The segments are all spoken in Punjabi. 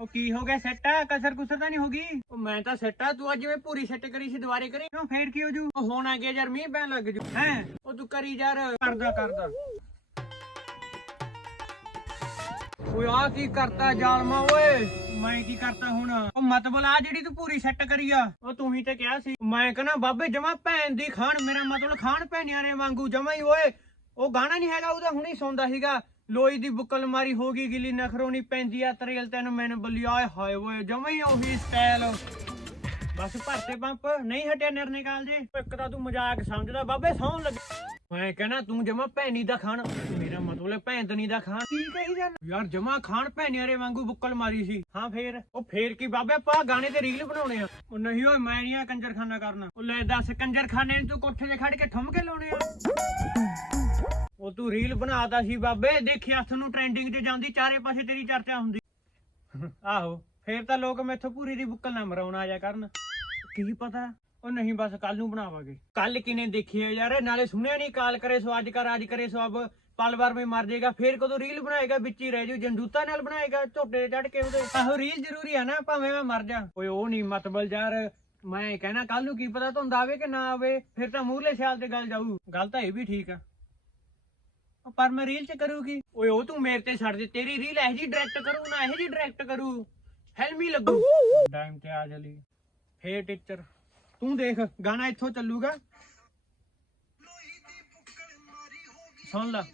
ਉਹ ਕੀ ਹੋ ਗਿਆ ਸੈੱਟ? ਆ ਕਸਰ ਕੁਸਰ ਤਾਂ ਨਹੀਂ ਹੋਗੀ ਉਹ ਮੈਂ ਤਾਂ ਸੈੱਟ ਆ ਤੂੰ ਅੱਜ ਜਿਵੇਂ ਪੂਰੀ ਸੈੱਟ ਕਰੀ ਸੀ ਦੁਬਾਰੇ ਕਰੀ? ਕਿਉਂ ਫੇਰ ਕੀ ਹੋ ਜੂ? ਉਹ ਹੋਣ ਆ ਗਿਆ ਯਾਰ ਮੀਂਹ ਪੈਣ ਲੱਗ ਜੂ। ਹੈ? ਉਹ ਤੂੰ ਕਰੀ ਯਾਰ। ਕਰਦਾ ਕਰਦਾ। ਓਏ ਆ ਕੀ ਕਰਤਾ ਜਾਲਮਾ ਓਏ? ਮੈਂ ਕੀ ਕਰਤਾ ਹੁਣ? ਉਹ ਮਤਲਬ ਆ ਜਿਹੜੀ ਤੂੰ ਪੂਰੀ ਸੈੱਟ ਕਰੀ ਆ। ਉਹ ਤੂੰ ਹੀ ਤੇ ਕਿਹਾ ਸੀ। ਮੈਂ ਕਹਣਾ ਬਾਬੇ ਜਮਾ ਭੈਣ ਦੀ ਖਾਣ ਮੇਰਾ ਮਤਲਬ ਖਾਣ ਭੈਣਿਆਰੇ ਵਾਂਗੂ ਜਮਾ ਹੀ ਓਏ। ਉਹ ਗਾਣਾ ਨਹੀਂ ਹੈਗਾ ਉਹਦਾ ਹੁਣੇ ਸੌਂਦਾ ਸੀਗਾ। ਲੋਈ ਦੀ ਬੁੱਕਲ ਮਾਰੀ ਹੋ ਗਈ ਗਿੱਲੀ ਨਖਰੋਂ ਨਹੀਂ ਪੈਂਦੀ ਆ ਤਰੇਲ ਤੈਨੂੰ ਮੈਨੂੰ ਬੱਲੀ ਆਏ ਹਾਏ ਓਏ ਜਮਾ ਹੀ ਉਹੀ ਸਟਾਈਲ ਬਸ ਭਰਤੇ ਪੰਪ ਨਹੀਂ ਹਟਿਆ ਨਿਰਨੇ ਕਾਲ ਜੇ। ਇੱਕ ਤਾਂ ਤੂੰ ਮਜ਼ਾਕ ਸਮਝਦਾ ਬਾਬੇ ਸੌਣ ਲੱਗੇ। ਮੈਂ ਕਹਿਣਾ ਤੂੰ ਜਮਾ ਭੈਣੀ ਦਾ ਖਾਣ ਮੇਰਾ ਮਤਲਬ ਭੈਂਦਨੀ ਦਾ ਖਾਣ। ਕੀ ਕਹੀ ਜਾਂ ਯਾਰ ਜਮਾ ਖਾਣ ਭੈਣਿਆਰੇ ਵਾਂਗੂ ਬੁੱਕਲ ਮਾਰੀ ਸੀ। ਹਾਂ ਫੇਰ ਉਹ ਫੇਰ ਕੀ ਬਾਬੇ ਆਪਾਂ ਗਾਣੇ ਤੇ ਰੀਲ ਬਣਾਉਣੇ ਆ। ਉਹ ਨਹੀਂ ਓਏ ਮੈਂ ਨਹੀਂ ਆ ਕੰਜਰਖਾਨਾ ਕਰਨਾ। ਉਹ ਲੈ ਦੱਸ ਕੰਜਰਖਾਨੇ ਨੂੰ ਤੂੰ ਕੋਠੇ ਤੇ ਖੜ ਕੇ ਠੁੰਮ ਕੇ ਲਾਉਣੇ ਆ। ਉਹ ਤੂੰ ਰੀਲ ਬਣਾਤਾ ਸੀ ਬਾਬੇ ਦੇਖਿਆ ਨੂੰ ਟ੍ਰੈਂਡਿੰਗ ਤੇ ਜਾਂਦੀ, ਚਾਰੇ ਪਾਸੇ ਤੇਰੀ ਚਰਚਾ ਹੁੰਦੀ। ਆਹੋ, ਫੇਰ ਤਾਂ ਲੋਕ ਮੈਥੋਂ ਪੂਰੀ ਦੀ ਬੁੱਕਲ ਨਾ ਮਰਾਉਣ ਆ ਜਾ ਕਰਨ। ਕੀ ਪਤਾ? ਉਹ ਨਹੀਂ, ਬਸ ਕੱਲ ਨੂੰ ਬਣਾਵਾਂਗੇ। ਕੱਲ ਕਿਨੇ ਦੇਖਿਆ ਯਾਰ? ਨਾਲੇ ਸੁਣਿਆ ਨਹੀਂ ਕਾਲ ਕਰੇ ਸੋ, ਅੱਜ ਕਰ, ਅੱਜ ਕਰੇ ਸੋ, ਅਬ ਪਲ ਵਾਰ ਮੇ ਮਰ ਜਾਏਗਾ, ਫੇਰ ਕਦੋਂ ਰੀਲ ਬਣਾਏਗਾ, ਵਿੱਚ ਹੀ ਰਹਿ ਜੂ ਜੰਦੂਤਾ ਨਾਲ ਬਣਾਏਗਾ, ਝੋਟੇ ਚੜ ਕੇ ਉਹਦੇ। ਆਹੋ, ਰੀਲ ਜ਼ਰੂਰੀ ਆ ਨਾ, ਭਾਵੇਂ ਮੈਂ ਮਰ ਜਾ। ਓਏ, ਉਹ ਨਹੀਂ ਮਤਬਲ ਯਾਰ, ਮੈਂ ਕਹਿਣਾ ਕੱਲ ਨੂੰ ਕੀ ਪਤਾ ਧੁੰਦ ਆਵੇ ਕਿ ਨਾ ਆਵੇ, ਫਿਰ ਤਾਂ ਮੂਹਰਲੇ ਸਿਆਲ ਤੇ ਗੱਲ ਜਾਊ। ਗੱਲ ਤਾਂ ਇਹ ਵੀ ਠੀਕ ਆ। ਪਰ ਮੈਂ ਰੀਲ ਚ ਕਰੂਗੀ। ਓਏ, ਉਹ ਤੂੰ ਮੇਰੇ ਤੇ ਛੱਡ ਦੇ। ਤੇਰੀ ਰੀਲ ਇਹ ਜੀ ਡਾਇਰੈਕਟ ਕਰੂ, ਨਾ ਇਹ ਜੀ ਡਾਇਰੈਕਟ ਕਰੂ। ਹੈਲਮੀ ਲੱਗੂ। ਟਾਈਮ ਤੇ ਆ ਜਲੀ ਫੇਰ ਟੀਚਰ ਤੂੰ ਦੇਖ, ਗਾਣਾ ਇੱਥੋਂ ਚੱਲੂਗਾ? ਸੁਣ ਲਾ।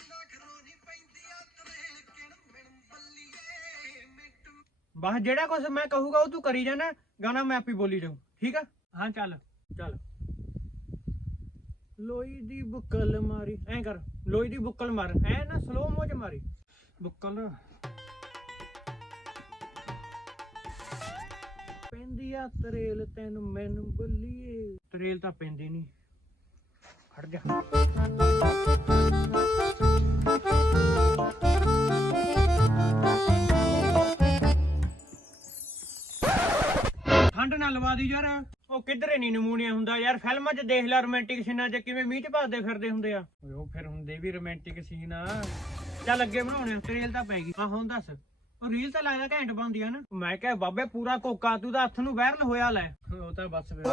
ਬਸ ਜਿਹੜਾ ਕੁਝ ਮੈਂ ਕਹੂਗਾ, ਉਹ ਤੂੰ ਕਰੀ ਜਾਣਾ। ਗਾਣਾ ਮੈਂ ਆਪੇ ਬੋਲੀ ਜਾਊ। ਠੀਕ ਆ? ਹਾਂ, ਚੱਲ। ਚੱਲ। ਲੋਈ ਦੀ ਬੁੱਕਲ ਮਾਰੀ। ਐ ਕਰ, ਲੋਈ ਦੀ ਬੁੱਕਲ ਮਾਰ। ਐ ਨਾ ਸਲੋ ਮੋ ਮਾਰੀ। ਬੁੱਕਲ। ਪੈਂਦੀ ਆ ਤਰੇਲ, ਤੈਨੂੰ ਮੈਨੂੰ ਬੱਲੀਏ। ਤਰੇਲ ਤਾਂ ਪੈਂਦੀ ਨਹੀਂ ਖੜ ਜਾ। ਠੰਡ ਨਾ ਲਵਾ ਦੀ ਯਾਰ। ਉਹ ਕਿਧਰੇ ਨਹੀਂ ਨਮੂਨੀਆ ਹੁੰਦਾ ਯਾਰ? ਫਿਲਮਾਂ 'ਚ ਦੇਖ ਲੈ ਰੋਮਾਂਟਿਕ ਸੀਨਾਂ 'ਚ ਕਿਵੇਂ ਮੀਂਹ 'ਚ ਭੱਜਦੇ ਫਿਰਦੇ ਹੁੰਦੇ ਆ। ਓਏ ਉਹ ਫਿਰ ਹੁੰਦੇ ਵੀ ਰੋਮਾਂਟਿਕ ਸੀਨ ਆ। ਚੱਲ ਅੱਗੇ ਬਣਾਉਣੇ ਆ ਤਰੇਲ ਤਾਂ ਪੈ ਗਈ। ਹਾਂ ਹੁਣ ਦੱਸ। ਉਹ ਰੀਲ ਤਾਂ ਲੱਗਦਾ ਘੈਂਟ ਪਾਉਂਦੀ ਆ ਨਾ। ਮੈਂ ਕਿਹਾ ਬਾਬੇ ਪੂਰਾ ਕੋਕਾ ਤੂੰ ਦਾ ਹੱਥ ਨੂੰ ਵਾਇਰਲ ਹੋਇਆ ਲੈ। ਉਹ ਤਾਂ ਬਸ ਫਿਰ।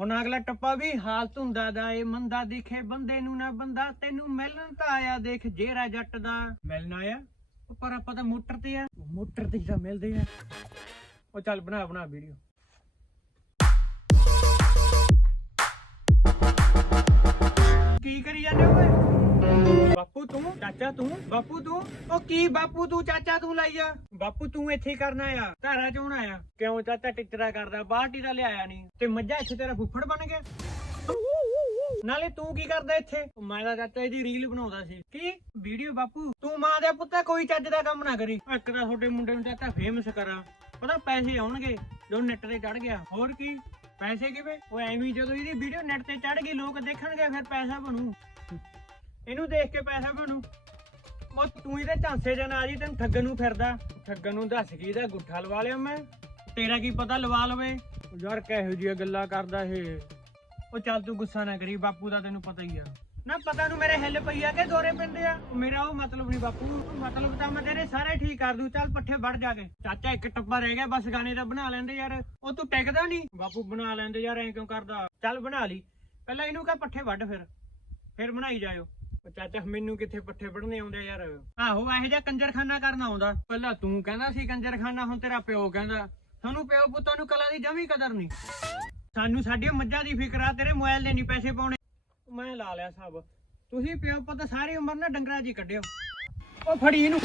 ਹੁਣ ਅਗਲਾ ਟੱਪਾ ਵੀ ਹਾਲਤ ਹੁੰਦਾ ਦਾ ਏ ਮੰਦਾ ਦਿਖੇ ਬੰਦੇ ਨੂੰ ਨਾ ਬੰਦਾ ਤੈਨੂੰ ਮਿਲਣ ਤਾਂ ਆਇਆ ਦੇਖ ਜੇਰਾ ਜੱਟ ਦਾ। ਮਿਲਣ ਆਇਆ? ਪਰ ਆਪਾਂ ਤਾਂ ਮੋਟਰ ਤੇ ਆ। ਮੋਟਰ ਤੇ ਹੀ ਤਾਂ ਮਿਲਦੇ ਆ। ਉਹ ਚੱਲ ਬਣਾ ਬਣਾ ਵੀਡੀਓ। ਕੀ ਕਰੀ ਜਾਂਦੇ ਓਏ? ਬਾਪੂ ਤੂੰ, ਚਾਚਾ ਤੂੰ, ਬਾਪੂ ਤੂੰ? ਉਹ ਕੀ ਬਾਪੂ ਤੂੰ, ਚਾਚਾ ਤੂੰ ਲਾਈ ਆ? ਬਾਪੂ ਤੂੰ ਇੱਥੇ ਹੀ ਕਰਨਾ ਆ ਘਰਾਂ ਚੋਂ ਆਇਆ। ਕਿਉਂ ਚਾਚਾ ਟਿੱਚਰਾ ਕਰਦਾ ਬਾਹਰਟੀ ਦਾ ਲਿਆਇਆ ਨਹੀਂ। ਤੇ ਮੱਝਾ ਇੱਥੇ ਤੇਰਾ ਫੁੱਫੜ ਬਣ ਗਿਆ। ਨਾਲੇ ਤੂੰ ਕੀ ਕਰਦਾ ਇੱਥੇ? ਮੈਂ ਤਾਂ ਚਾਚਾ ਇਹਦੀ ਰੀਲ ਬਣਾਉਂਦਾ ਸੀ। ਕੀ? ਵੀਡੀਓ ਬਾਪੂ? ਤੂੰ ਮਾਂ ਦੇ ਪੁੱਤਾ ਕੋਈ ਚੱਜ ਦਾ ਕੰਮ ਨਾ ਕਰੀ। ਇੱਕ ਤਾਂ ਤੁਹਾਡੇ ਮੁੰਡੇ ਨੂੰ ਚਾਚਾ ਫੇਮਸ ਕਰਾਂ। ਪਤਾ ਪੈਸੇ ਆਉਣਗੇ, ਜੋ ਨੈਟ ਤੇ ਚੜ ਗਿਆ। ਹੋਰ ਕੀ? ਪੈਸੇ ਕਿਵੇਂ? ਉਹ ਐਵੇਂ ਹੀ ਜਦੋਂ ਇਹਦੀ ਵੀਡੀਓ ਨੈਟ ਤੇ ਚੜ ਗਈ, ਲੋਕ ਦੇਖਣਗੇ, ਫਿਰ ਪੈਸਾ ਬਣੂ। ਇਹਨੂੰ ਦੇਖ ਕੇ ਪੈਸਾ ਬਣੂ। ਉਹ ਤੂੰ ਇਹਦੇ ਝਾਂਸੇ ਜਨ ਆ ਜੀ ਤੈਨੂੰ ਠੱਗਣ ਨੂੰ ਫਿਰਦਾ। ਠੱਗਣ ਨੂੰ ਦੱਸ ਗਈ ਇਹਦਾ ਗੁੱਠਾ ਲਵਾ ਲਿਆ ਮੈਂ? ਤੇਰਾ ਕੀ ਪਤਾ ਲਵਾ ਲਵੇ? ਯਾਰ ਕਿਹੋ ਜਿਹੀਆਂ ਗੱਲਾਂ ਕਰਦਾ ਇਹ। ਉਹ ਚੱਲ ਤੂੰ ਗੁੱਸਾ ਨਾ ਕਰੀ, ਬਾਪੂ ਦਾ ਤੈਨੂੰ ਪਤਾ ਹੀ ਆ। ਨਾ ਪਤਾ ਨੂੰ ਮੇਰੇ ਹਿੱਲ ਪਈ ਆ ਕਿ ਦੋਰੇ ਪੈਂਦੇ ਆ? ਮੇਰਾ ਉਹ ਮਤਲਬ ਨਹੀਂ ਬਾਪੂ ਮਤਲਬ ਤਾਂ ਮੈਂ ਤੇਰੇ ਸਾਰੇ ਠੀਕ ਕਰ ਦੂ, ਚੱਲ ਪੱਠੇ ਵੜ ਜਾ ਕੇ। ਚਾਚਾ ਇੱਕ ਟੱਪਾ ਰਹਿ ਗਿਆ, ਬਸ ਗਾਣੇ ਦਾ ਬਣਾ ਲੈਂਦੇ ਯਾਰ। ਉਹ ਤੂੰ ਟਿਕਦਾ ਨਹੀਂ ਬਾਪੂ ਬਣਾ ਲੈਂਦੇ ਯਾਰ, ਐਂ ਕਿਉਂ ਕਰਦਾ? ਚੱਲ ਬਣਾ ਲਈ। ਪਹਿਲਾਂ ਇਹਨੂੰ ਕਹ ਪੱਠੇ ਵੱਢ ਫਿਰ। ਫਿਰ ਬਣਾਈ ਜਾਇਓ। ਚਾਚਾ, ਮੈਨੂੰ ਕਿੱਥੇ ਪੱਠੇ ਵੜਨੇ ਆਉਂਦੇ ਯਾਰ? ਆਹੋ, ਇਹੋ ਜਿਹਾ ਕੰਜਰਖਾਨਾ ਕਰਨਾ ਆਉਂਦਾ। ਪਹਿਲਾਂ ਤੂੰ ਕਹਿੰਦਾ ਸੀ ਕੰਜਰਖਾਨਾ, ਹੁਣ ਤੇਰਾ ਪਿਓ ਕਹਿੰਦਾ। ਸਾਨੂੰ ਪਿਓ ਪੁੱਤਾਂ ਨੂੰ ਕਲਾ ਦੀ ਜਮੀ ਕਦਰ ਨਹੀਂ ਸਾਨੂੰ ਸਾਡੀਆਂ ਮੱਝਾਂ ਦੀ ਫਿਕਰ ਆ, ਤੇਰੇ ਮੋਬਾਈਲ ਦੇ ਨਹੀਂ ਪੈਸੇ ਪਾਉਣੇ। ਮੈਂ ਲਾ ਲਿਆ ਸਭ। ਤੁਸੀਂ ਪਿਓ ਪੁੱਤ ਸਾਰੀ ਉਮਰ ਨਾ ਡੰਗਰਾਂ 'ਚ ਹੀ ਕੱਢਿਓ। ਉਹ ਫੜੀ ਇਹਨੂੰ।